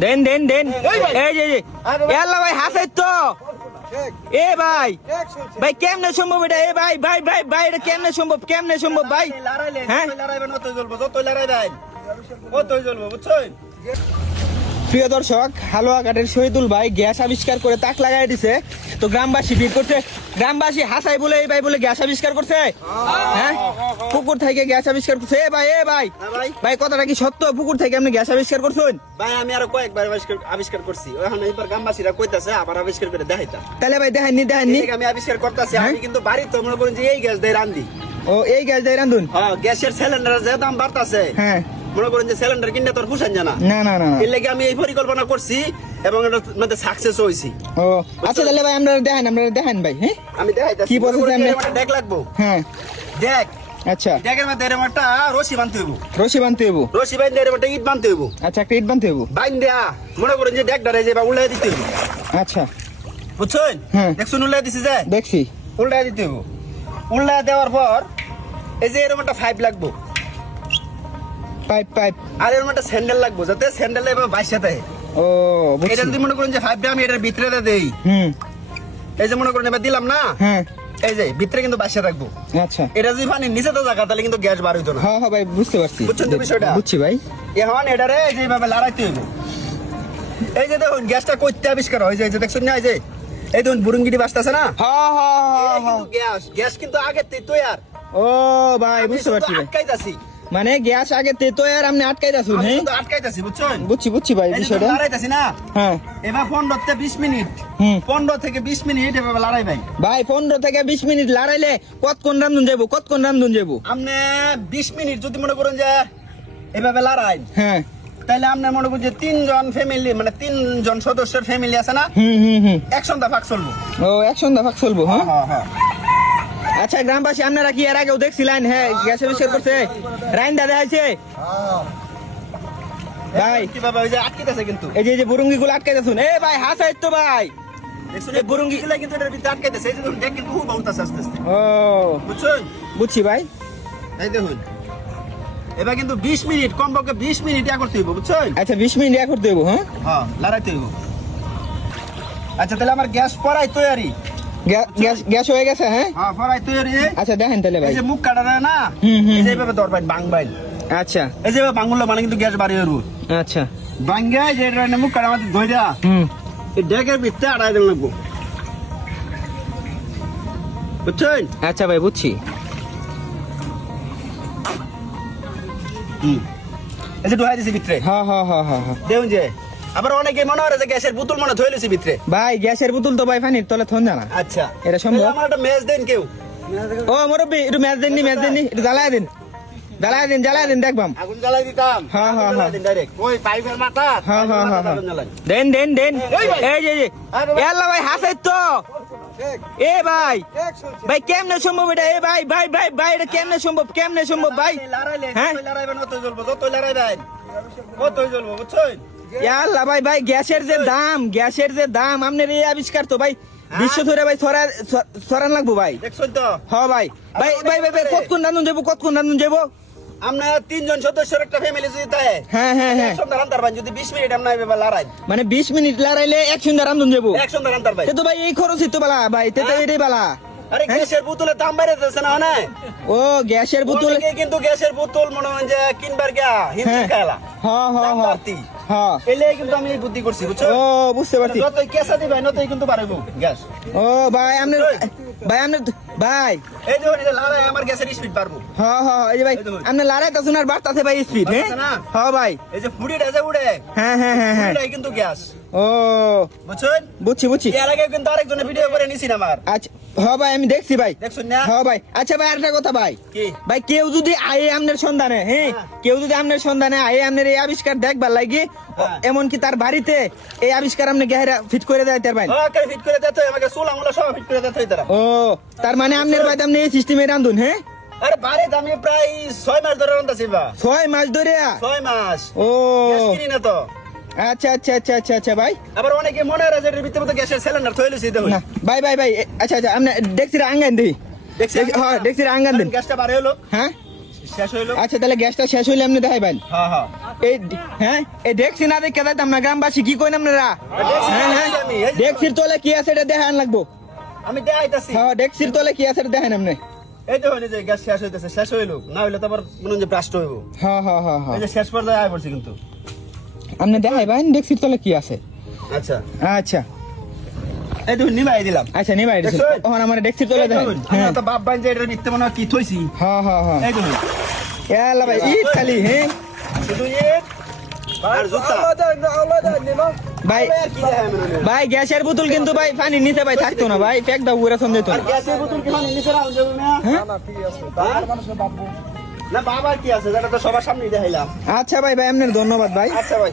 দেন দেন দেন। এই যে যে। এলা ভাই। হাসে তো। এ ভাই। ভাই কেমনে সম্ভব এটা? এ ভাই ভাই ভাই ভাই এটা কেমনে সম্ভব? কেমনে সম্ভব ভাই? হ্যাঁ? প্রিয় দর্শক হালুয়াঘাটের শহীদুল ভাই গ্যাস আবিষ্কার করে তাক লাগাই দিছে। তো গ্রামবাসী ভিড় করছে। গ্রামবাসী হাসাই বলে এই ভাই বলে গ্যাস আবিষ্কার করছে? হ্যাঁ? পুকুর থেকে গ্যাস আবিষ্কার করছে। এ ভাই এ ভাই। হ্যাঁ ভাই। কথাটা কি সত্য? পুকুর থেকে আপনি গ্যাস আবিষ্কার করছেন? ভাই আমি আরও কয়েকবার আবিষ্কার আবিষ্কার করছি। এখন এইবার গ্রামবাসীরা কইতাছে আবার আবিষ্কার করে দেখাইতা। তাহলে ভাই দেখাননি এই আমি আবিষ্কার করতেছি হ্যাঁ? আমি কিন্তু বাড়ি তো মনে করেন যে এই গ্যাস দিয়ে রান্ধি। ও এই গ্যাস দিয়ে রান্ধুন? হ্যাঁ গ্যাসের সিলিন্ডার যে দাম বাড়তাছে হ্যাঁ। মনে করেন যে সিলিন্ডার কিনলে তোর ফুসান জানা না। না না। এর লাগে আমি এই পরিকল্পনা করছি এবং এটা মধ্যে সাকসেস হইছি ও আচ্ছা তাহলে ভাই আমরা দেখেন আমরা দেখেন ভাই হ্যাঁ? আমি দেখাইতাছি কি মনে? এর মধ্যে দেখ লাগবো। হ্যাঁ। দেখ আচ্ছা। দেখের মধ্যে এরকম একটা রশি বানতে হইব। রশি বানতে হইব? রশি বাইন্দে এরকম একটা ইট বানতে হইব। আচ্ছা একটা ইট বানতে হইব? বাইন দেয়া মনে করেন যে দেখ ডারে যে বা উল্লাই দিতে হইব। আচ্ছা। বুঝছেন? হ্যাঁ। দেখছুন উল্লাই দিছে যে? দেখছি। উল্টাই দিতে হইব। উল্টাই দেওয়ার পর এই যে এরকম একটা পাইপ লাগবো। Pipe pipe. আর এরকম একটা স্যান্ডেল লাগবো যাতে স্যান্ডেল এবার বাইসা দেয়। ও এটা যদি মনে করেন যে পাইপটা আমি এটার ভিতরে দেই। হুম। এই যে মনে করেন এবার দিলাম না? হ্যাঁ। এই যে ভিতরে কিন্তু বাইসা রাখব আচ্ছা। এটা যদি পানির নিচে তো জায়গা তাহলে কিন্তু গ্যাস বার হইতো না। হ্যাঁ হ্যাঁ ভাই বুঝতে পারছি। বুঝছেন তো বিষয়টা? বুঝছি ভাই। এখন এটারে এই যে লড়াইতে হইব। এই যে দেখুন গ্যাসটা করতে আবিষ্কার হয়। যে দেখছেন না এই যে? এই দেখুন বুরুঙ্গিটি বাঁচতেছে না? হ্যাঁ হ্যাঁ হ্যাঁ, হ্যাঁ। গ্যাস। গ্যাস কিন্তু আগে তৈরি আর ও ভাই বুঝতে পারছি ভাই। মানে গ্যাস আগে তেতো আর আমি হ্যাঁ কিন্তু আটকাইতাছি বুঝছেন? বুঝছি বুঝছি ভাই বিষয়টা লড়াইতাছি না? হ্যাঁ। এবার পনেরো থেকে বিশ মিনিট। হুম। পনেরো থেকে বিশ মিনিট এভাবে লড়াই ভাই। ভাই পনেরো থেকে বিশ মিনিট লড়াইলে কতক্ষণ রান্ধুন যাব কতক্ষণ রান্ধুন যাব আপনি বিশ মিনিট যদি মনে করেন যে এভাবে লড়াই হ্যাঁ। তাহলে আপনি মনে করেন যে তিনজন ফ্যামিলি মানে তিনজন সদস্যের ফ্যামিলি আছে না? হুম হুম হুম। এক সন্ধ্যা ভাগ চলবো। ও এক সন্ধ্যা ভাগ চলবো হ্যাঁ হ্যাঁ হ্যাঁ। আচ্ছা গ্রামবাসী আপনারা কি এর আগেও দেখছিলেন? হ্যাঁ গ্যাস আবিষ্কার করছে। রাইন দাদা আছে ভাই কীভাবে? ওই যে আটকিতেছে কিন্তু। এই যে এই যে বুরুঙ্গি গুলো আটকাই দাসুন এ ভাই হাসাই তো ভাই। বুরুঙ্গি গুলা কিন্তু এটার ভিতরে আটকাইতেছে এই দেখুন দেখ কিন্তু খুব আস্তে আস্তে। ও। বুঝছেন? বুঝছি ভাই। এই দেখুন। এবার কিন্তু বিশ মিনিট কমপক্ষে বিশ মিনিট ইয়া করতে হইব বুঝছেন? আচ্ছা বিশ মিনিট ইয়া করতে হ্যাঁ? হ্যাঁ লড়াইতে হইব। আচ্ছা তাহলে আমার গ্যাস পড়াই তৈরি গ্যাস হয়ে গেছে হ্যাঁ? হ্যাঁ তৈরি। আচ্ছা দেখেন তাহলে ভাই। যে মুখ কাটা না হুম, হুম। এইভাবে বাংবাইল আচ্ছা। এই যে বাংলা মানে কিন্তু গ্যাস বাড়ি হইব। আচ্ছা। যে মুখ কাটা আমাদের ধইরা হুম। এই ডেকের ভিতরে আড়াই দিন লাগবো। বুঝছেন? আচ্ছা ভাই বুঝছি। হুম। এই যে ঢুকাই দিছি ভিতরে। হ্যাঁ হ্যাঁ হ্যাঁ হ্যাঁ হ্যাঁ। দেখুন যে। আবার অনেকে মনে হয় যে গ্যাসের বোতল মনে ধরে লইছি ভিতরে। ভাই গ্যাসের বোতল তো ভাই ফানির তলে থন জানা আচ্ছা। এটা সম্ভব? আমার একটা মেজ দেন কেউ। ও মুরব্বি একটু ম্যাচ দেননি ম্যাচ দেননি। একটু জ্বালায় দিন। জ্বালায় দিন জ্বালায় দিন দেখবাম। আগুন জ্বালাই দিতাম। হ্যাঁ, হ্যাঁ, হ্যাঁ। ডাইরেক্ট ওই পাইপের মাথা। হ্যাঁ হ্যাঁ হ্যাঁ দেন দেন দেন। এই যে এই এল্লা ভাই। হাসাই তো। এ ভাই। ভাই কেমনে সম্ভব এটা? এ ভাই ভাই ভাই ভাই এটা কেমনে সম্ভব? কেমনে সম্ভব ভাই? হ্যাঁ? লড়াইবেন অত জ্বলবো। যত লড়াইবেন কত জ্বলবো বুঝছেন? আল্লাহ ভাই ভাই গ্যাসের যে দাম গ্যাসের যে দাম আপনার এই আবিষ্কার তো ভাই বিশ্ব ধরে ভাই ছড়া ছড়ান লাগবো ভাই। হ ভাই ভাই ভাই ভাই ভাই কতক্ষণ রান্ধুন যাব কতক্ষণ রান্ধুন যাব আমরা তিনজন সদস্যের একটা ফ্যামিলি যদি হ্যাঁ হ্যাঁ হ্যাঁ। যদি বিশ মিনিট আমরা এভাবে লড়াই। মানে বিশ মিনিট লড়াইলে এক সুন্দর রান্ধুন যাব এক সন্ধ্যা রান্তার তো ভাই এই খরচই তো বালা ভাই তে তো হ্যাঁ? এটাই বালা। আরে হ্যাঁ? গ্যাসের বোতলের দাম বাইরে যাচ্ছে না না ও গ্যাসের বোতল অনেকে কিন্তু গ্যাসের বোতল মনে হয় যে কিনবার গিয়া হিন্দি হ্যাঁ। খেলা হ্যাঁ হ্যাঁ হ্যাঁ হ্যাঁ এলে কিন্তু আমি বুদ্ধি করছি বুঝছ? ও বুঝতে পারছি। যতই কেসা দিবে নতই কিন্তু বাড়াইবো গ্যাস। ও ভাই এই। এটা লড়াই আমার গ্যাসের স্পিড পারব হ্যাঁ হ্যাঁ হ্যাঁ, এই যে ভাই। আপনার লড়াই তো শোনার বার্তাছে ভাই স্পিড হ্যাঁ? হ্যাঁ ভাই। এই যে যে উড়ে হ্যাঁ হ্যাঁ হ্যাঁ হ্যাঁ। কিন্তু গ্যাস। ও। বুঝছেন? বুঝছি বুঝছি। এর আগে কিন্তু আরেকজনে ভিডিও করে নিছি আমার। আচ্ছা। হ্যাঁ ভাই আমি দেখছি ভাই। হ্যাঁ ভাই। আচ্ছা ভাই আরেকটা কথা ভাই। ভাই কেউ যদি আয়ে আমনের সন্ধানে হ্যাঁ। কেউ যদি আমনের সন্ধানে আয়ে আমনের এই আবিষ্কার দেখবার লাগে হ্যাঁ। এমনকি তার বাড়িতে এই আবিষ্কার আপনি গেহেরা ফিট করে দেয় তার ভাই। ফিট করে আমাকে চুল আমলা সব ফিট করে তারা। ও তার মানে আপনার ভাই আপনি এই সিস্টেমে রান্ধুন হ্যাঁ আরে আমি প্রায় ছয় মাস ধরে বা। ছয় মাস ধরে? ছয় মাস। ও। কিনি না তো। আচ্ছা আচ্ছা আচ্ছা আচ্ছা আচ্ছা ভাই। আবার অনেকে মনে হয় যে ভিতরে মতো গ্যাসের সিলিন্ডার লইছি দেখুন না ভাই ভাই ভাই আচ্ছা আচ্ছা দেখছি রে আঙ্গান দিই দেখছি হ্যাঁ দেখছি আঙ্গান দিন। গ্যাসটা বাড়ে হলো হ্যাঁ? শেষ হইল আচ্ছা তাহলে গ্যাসটা শেষ হইলে আপনি দেখাইবেন। হ্যাঁ হ্যাঁ। এই হ্যাঁ? এই দেখছি না দেখে যাইতাম না গ্রামবাসী কি কইন আপনারা? হ্যাঁ হ্যাঁ। দেখছির তলে কি আছে এটা দেখান লাগবো। আমি দেখাইতাছি। হ্যাঁ দেখছির তলে কি আছে এটা দেখেন আপনি। এই দেখুন এই যে গ্যাস শেষ হইতেছে শেষ হইল না হইলে তো আবার মনে হয় যে ব্রাস্ট হইব। হ্যাঁ হ্যাঁ হ্যাঁ হ্যাঁ। এই যে শেষ পর্যায়ে আয় পড়ছে কিন্তু। আপনি দেখাইবেন দেখছির তলে কি আছে। আচ্ছা। আচ্ছা। এই দেখুন নিমাই দিলাম। আচ্ছা নিবাই আমার তলে দেখেন। দেখুন, হ্যাঁ। তো বাপ বাইন যে নিতে মনে কি থইছি। হ্যাঁ হ্যাঁ হ্যাঁ এই দেখুন ইয়াল্লা ভাই ঈদ খালি হ্যাঁ। শুধু ইট আর জুতা। ভাই আর কি দেখায় মনে হয়? ভাই গ্যাসের বোতল কিন্তু ভাই পানির নিচে ভাই থাকতো না ভাই। প্যাক দাও পুরা সন্দেহ আর গ্যাসের বোতল কি নিচে রাখুন যাবে না? না বাবা কি আছে? যেটা তো সবার সামনে দেখাইলাম। আচ্ছা ভাই ভাই আপনার ধন্যবাদ ভাই। আচ্ছা ভাই।